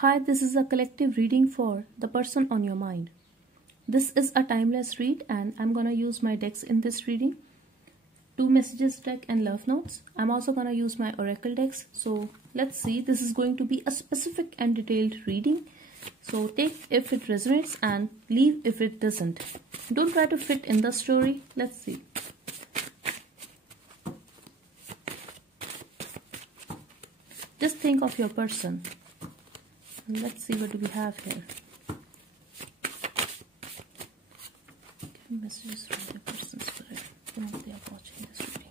Hi, this is a collective reading for the person on your mind. This is a timeless read and I'm gonna use my decks in this reading. 2 messages deck and love notes. I'm also gonna use my oracle decks. So let's see, this is going to be a specific and detailed reading. So take if it resonates and leave if it doesn't. Don't try to fit in the story. Let's see. Just think of your person. Let's see what do we have here. Messages from the person's spirit. They are watching this reading.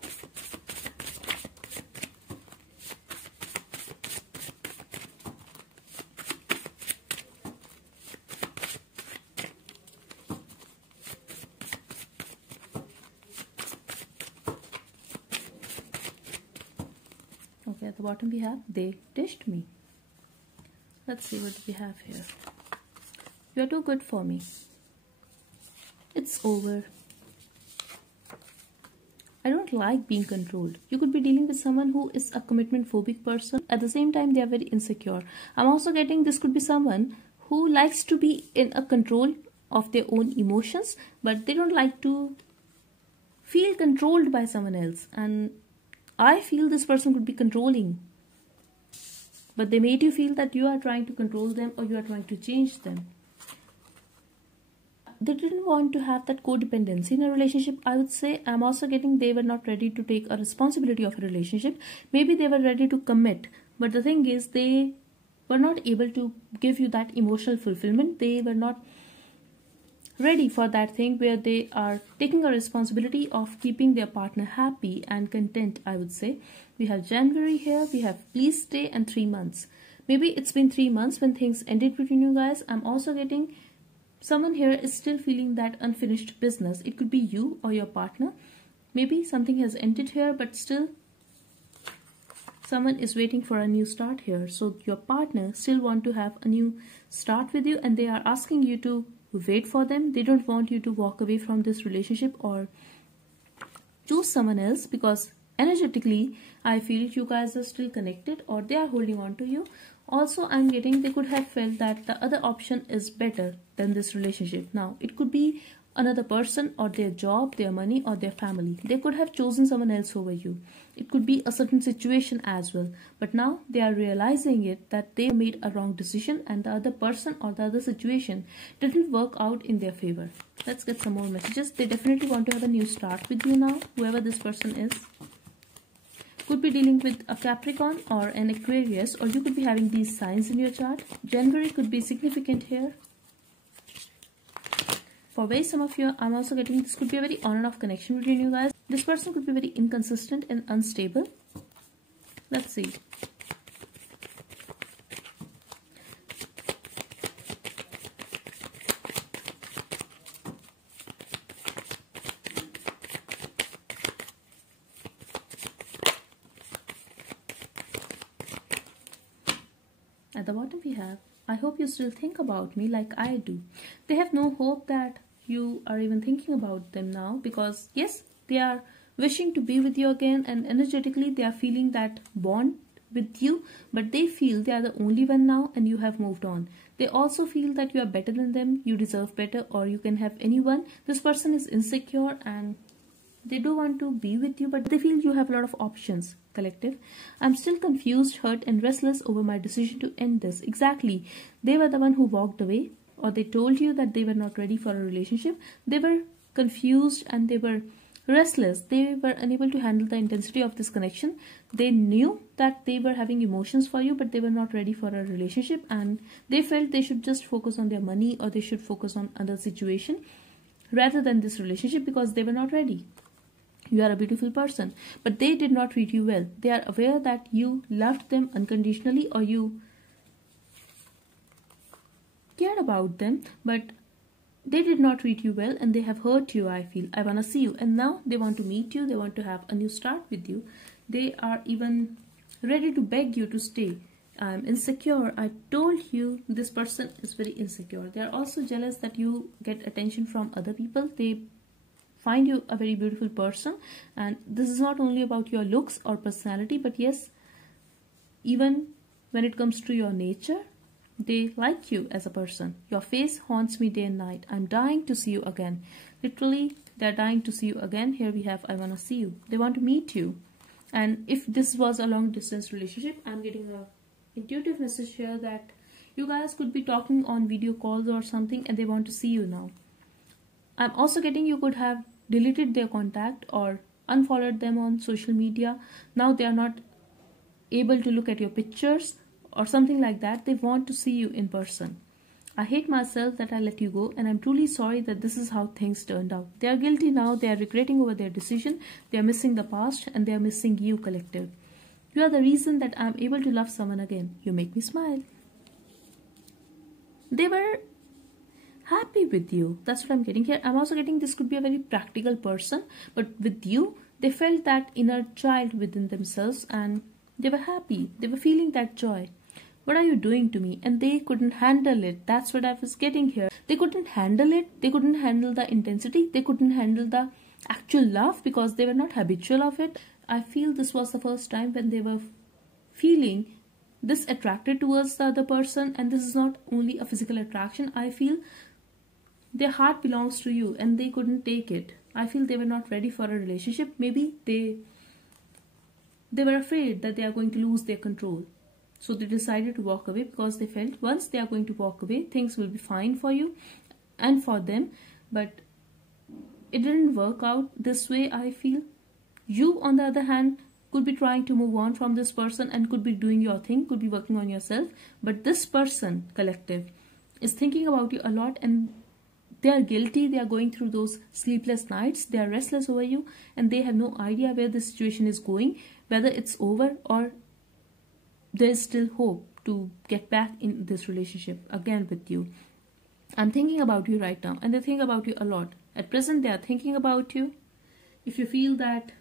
Okay, at the bottom we have they dished me. Let's see what we have here. You are too good for me. It's over. I don't like being controlled. You could be dealing with someone who is a commitment phobic person. At the same time, they are very insecure. I'm also getting this could be someone who likes to be in a control of their own emotions, but they don't like to feel controlled by someone else. And I feel this person could be controlling. But they made you feel that you are trying to control them or you are trying to change them. They didn't want to have that codependency in a relationship, I would say. I'm also getting they were not ready to take a responsibility of a relationship. Maybe they were ready to commit. But the thing is, they were not able to give you that emotional fulfillment. They were not ready for that thing where they are taking a responsibility of keeping their partner happy and content, I would say. We have January here, we have please stay and 3 months. Maybe it's been 3 months when things ended between you guys. I'm also getting someone here is still feeling that unfinished business. It could be you or your partner. Maybe something has ended here, but still someone is waiting for a new start here. So your partner still want to have a new start with you and they are asking you to wait for them. They don't want you to walk away from this relationship or choose someone else, because energetically I feel you guys are still connected or they are holding on to you. Also, I'm getting they could have felt that the other option is better than this relationship. Now, it could be another person or their job, their money or their family. They could have chosen someone else over you. It could be a certain situation as well. But now they are realizing it that they made a wrong decision and the other person or the other situation didn't work out in their favor. Let's get some more messages. They definitely want to have a new start with you now, whoever this person is. Could be dealing with a Capricorn or an Aquarius, or you could be having these signs in your chart. January could be significant here. For very some of you, I'm also getting this could be a very on and off connection between you guys. This person could be very inconsistent and unstable. Let's see. At the bottom we have, I hope you still think about me like I do. They have no hope that you are even thinking about them now, because yes, they are wishing to be with you again and energetically they are feeling that bond with you, but they feel they are the only one now and you have moved on. They also feel that you are better than them, you deserve better, or you can have anyone. This person is insecure and they do want to be with you, but they feel you have a lot of options. Collective, I'm still confused, hurt and restless over my decision to end this. Exactly. They were the one who walked away, or they told you that they were not ready for a relationship. They were confused and they were restless. They were unable to handle the intensity of this connection. They knew that they were having emotions for you, but they were not ready for a relationship and they felt they should just focus on their money or they should focus on other situation rather than this relationship because they were not ready. You are a beautiful person, but they did not treat you well. They are aware that you loved them unconditionally or you cared about them, but they did not treat you well and they have hurt you, I feel. I want to see you. And now they want to meet you. They want to have a new start with you. They are even ready to beg you to stay. I'm insecure. I told you this person is very insecure. They are also jealous that you get attention from other people. They find you a very beautiful person, and this is not only about your looks or personality, but yes, even when it comes to your nature, They like you as a person. Your face haunts me day and night. I'm dying to see you again. Literally, they're dying to see you again. Here we have I wanna see you. They want to meet you. And if this was a long distance relationship, I'm getting a intuitive message here that you guys could be talking on video calls or something and they want to see you now. I'm also getting you could have deleted their contact or unfollowed them on social media. Now they are not able to look at your pictures or something like that. They want to see you in person. I hate myself that I let you go, and I'm truly sorry that this is how things turned out. They are guilty now. They are regretting over their decision. They are missing the past and they are missing you, collective. You are the reason that I'm able to love someone again. You make me smile. They were happy with you. That's what I'm getting here. I'm also getting this could be a very practical person, but with you, they felt that inner child within themselves and they were happy. They were feeling that joy. What are you doing to me? And they couldn't handle it. That's what I was getting here. They couldn't handle it. They couldn't handle the intensity. They couldn't handle the actual love because they were not habitual of it. I feel this was the first time when they were feeling this attracted towards the other person, and this is not only a physical attraction. I feel their heart belongs to you and they couldn't take it. I feel they were not ready for a relationship. Maybe they were afraid that they are going to lose their control. So they decided to walk away because they felt once they are going to walk away, things will be fine for you and for them. But it didn't work out this way, I feel. You, on the other hand, could be trying to move on from this person and could be doing your thing, could be working on yourself. But this person, collective, is thinking about you a lot and they are guilty. They are going through those sleepless nights. They are restless over you and they have no idea where the situation is going, whether it's over or there's still hope to get back in this relationship again with you. I'm thinking about you right now and they think about you a lot. At present, they are thinking about you. If you feel that,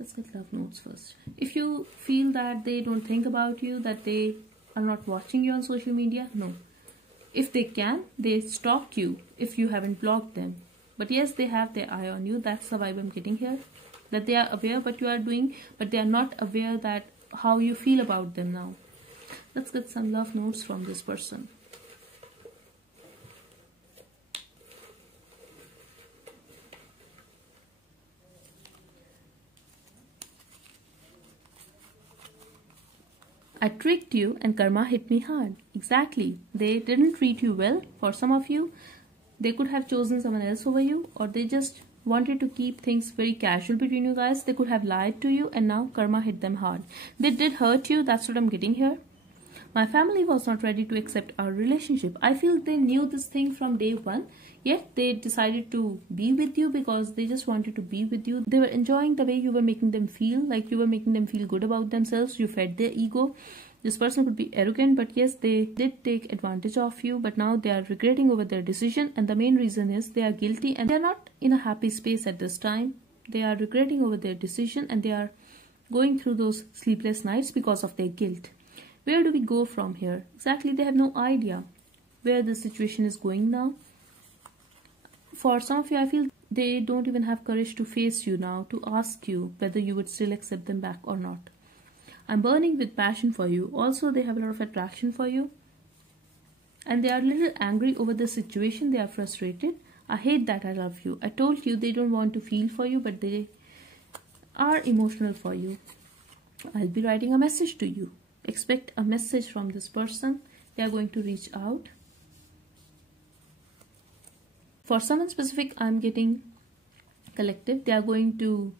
let's get love notes first. If you feel that they don't think about you, that they are not watching you on social media, no. If they can, they stalk you if you haven't blocked them. But yes, they have their eye on you. That's the vibe I'm getting here. That they are aware what you are doing, but they are not aware that how you feel about them now. Let's get some love notes from this person. I tricked you and karma hit me hard. Exactly. They didn't treat you well. For some of you, they could have chosen someone else over you, or they just wanted to keep things very casual between you guys. They could have lied to you and now karma hit them hard. They did hurt you. That's what I'm getting here. My family was not ready to accept our relationship. I feel they knew this thing from day one, yet they decided to be with you because they just wanted to be with you. They were enjoying the way you were making them feel, like you were making them feel good about themselves. You fed their ego. This person could be arrogant, but yes, they did take advantage of you, but now they are regretting over their decision, and the main reason is they are guilty and they are not in a happy space at this time. They are regretting over their decision and they are going through those sleepless nights because of their guilt. Where do we go from here? Exactly, they have no idea where the situation is going now. For some of you, I feel they don't even have courage to face you now, to ask you whether you would still accept them back or not. I'm burning with passion for you. Also, they have a lot of attraction for you. And they are a little angry over the situation. They are frustrated. I hate that I love you. I told you they don't want to feel for you, but they are emotional for you. I'll be writing a message to you. Expect a message from this person. They are going to reach out. For someone specific, I'm getting collective. They are going to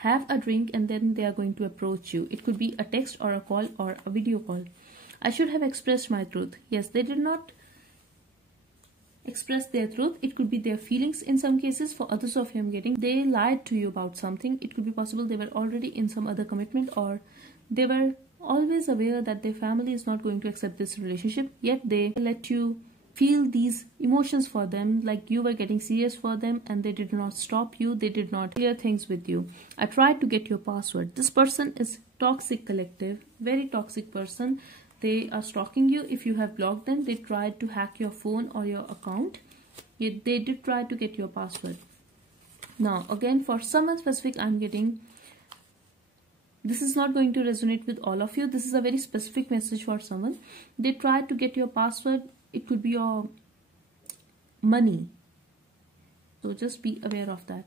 have a drink and then they are going to approach you. It could be a text or a call or a video call. I should have expressed my truth. Yes, they did not express their truth. It could be their feelings in some cases. For others of you, I'm getting they lied to you about something. It could be possible they were already in some other commitment, or they were always aware that their family is not going to accept this relationship, yet they let you feel these emotions for them, like you were getting serious for them, and they did not stop you. They did not clear things with you. I tried to get your password. This person is toxic, collective, very toxic person. They are stalking you. If you have blocked them, they tried to hack your phone or your account. Yet they did try to get your password. Now again, for someone specific, I'm getting This is not going to resonate with all of you. This is a very specific message for someone. They tried to get your password. It could be your money. So just be aware of that.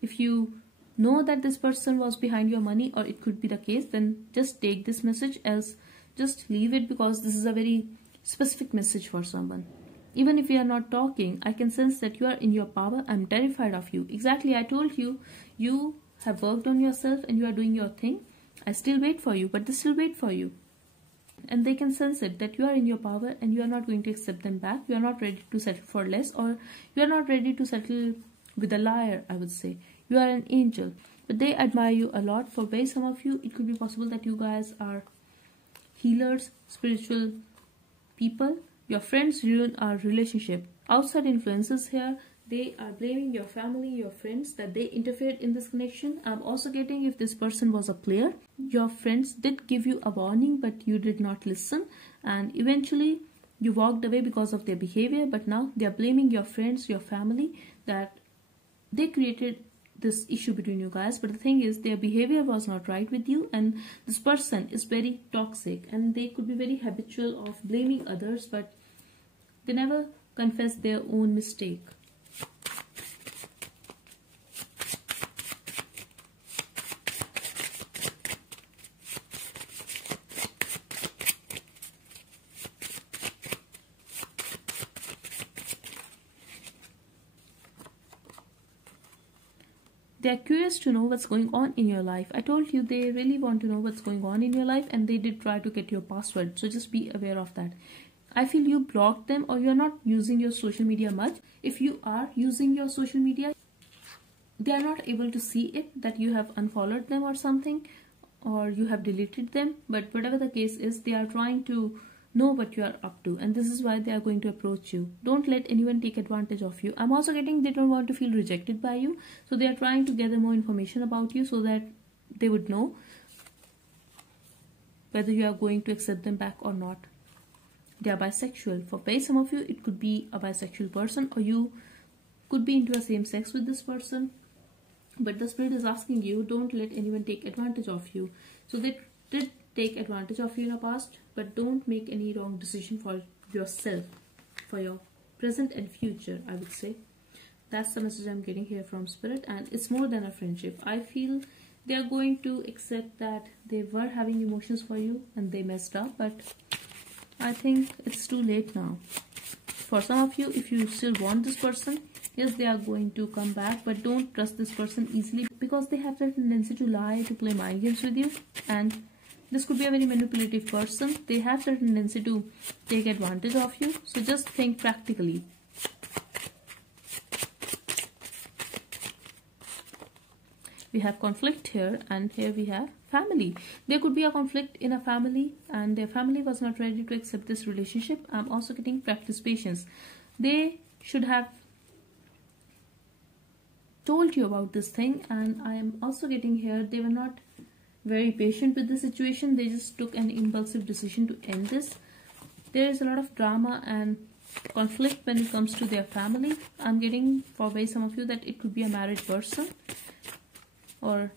If you know that this person was behind your money, or it could be the case, then just take this message, else just leave it, because this is a very specific message for someone. Even if we are not talking, I can sense that you are in your power. I'm terrified of you. Exactly, I told you, you have worked on yourself and you are doing your thing. I still wait for you, but they still wait for you. And they can sense it, that you are in your power and you are not going to accept them back. You are not ready to settle for less, or you are not ready to settle with a liar, I would say. You are an angel, but they admire you a lot. For very some of you, it could be possible that you guys are healers, spiritual people. Your friends ruin our relationship. Outside influences here, they are blaming your family, your friends, that they interfered in this connection. I'm also getting, if this person was a player, your friends did give you a warning, but you did not listen, and eventually you walked away because of their behavior. But now they are blaming your friends, your family, that they created this issue between you guys. But the thing is, their behavior was not right with you, and this person is very toxic, and they could be very habitual of blaming others, but they never confess their own mistake. They are curious to know what's going on in your life. I told you they really want to know what's going on in your life, and they did try to get your password. So just be aware of that. I feel you blocked them, or you're not using your social media much. If you are using your social media, they are not able to see it, that you have unfollowed them or something, or you have deleted them. But whatever the case is, they are trying to know what you are up to, and this is why they are going to approach you. Don't let anyone take advantage of you. I'm also getting they don't want to feel rejected by you, so they are trying to gather more information about you so that they would know whether you are going to accept them back or not. They are bisexual. For very some of you, it could be a bisexual person, or you could be into a same sex with this person. But the spirit is asking you, don't let anyone take advantage of you. So they did take advantage of you in the past, but don't make any wrong decision for yourself, for your present and future, I would say. That's the message I'm getting here from spirit, and it's more than a friendship. I feel they are going to accept that they were having emotions for you and they messed up, but I think it's too late now. For some of you, if you still want this person, yes, they are going to come back, but don't trust this person easily, because they have the tendency to lie, to play mind games with you, and this could be a very manipulative person. They have the tendency to take advantage of you, so just think practically. We have conflict here, and here we have family. There could be a conflict in a family, and their family was not ready to accept this relationship. I'm also getting practice patience. They should have told you about this thing, and I am also getting here they were not very patient with the situation. They just took an impulsive decision to end this. There is a lot of drama and conflict when it comes to their family. I'm getting for very some of you that it could be a married person, or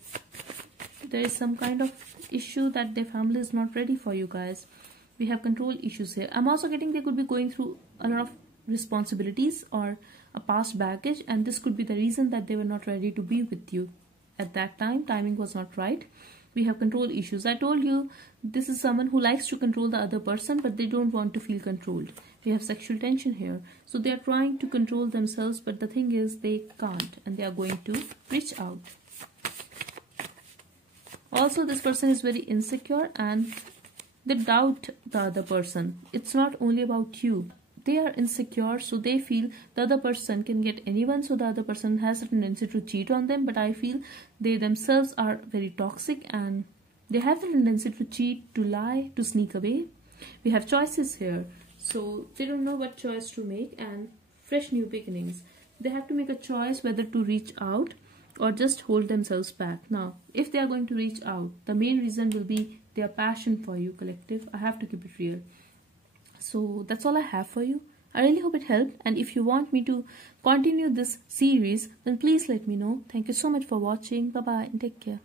there is some kind of issue that their family is not ready for you guys. We have control issues here. I'm also getting they could be going through a lot of responsibilities or a past baggage, and this could be the reason that they were not ready to be with you at that time. Timing was not right. We have control issues. I told you this is someone who likes to control the other person, but they don't want to feel controlled. We have sexual tension here. So they are trying to control themselves, but the thing is they can't, and they are going to reach out. Also, this person is very insecure and they doubt the other person. It's not only about you. They are insecure, so they feel the other person can get anyone, so the other person has a tendency to cheat on them. But I feel they themselves are very toxic, and they have the tendency to cheat, to lie, to sneak away. We have choices here, so they don't know what choice to make, and fresh new beginnings. They have to make a choice whether to reach out or just hold themselves back. Now, if they are going to reach out, the main reason will be their passion for you, collective. I have to keep it real. So that's all I have for you. I really hope it helped, and if you want me to continue this series, then please let me know. Thank you so much for watching. Bye bye and take care.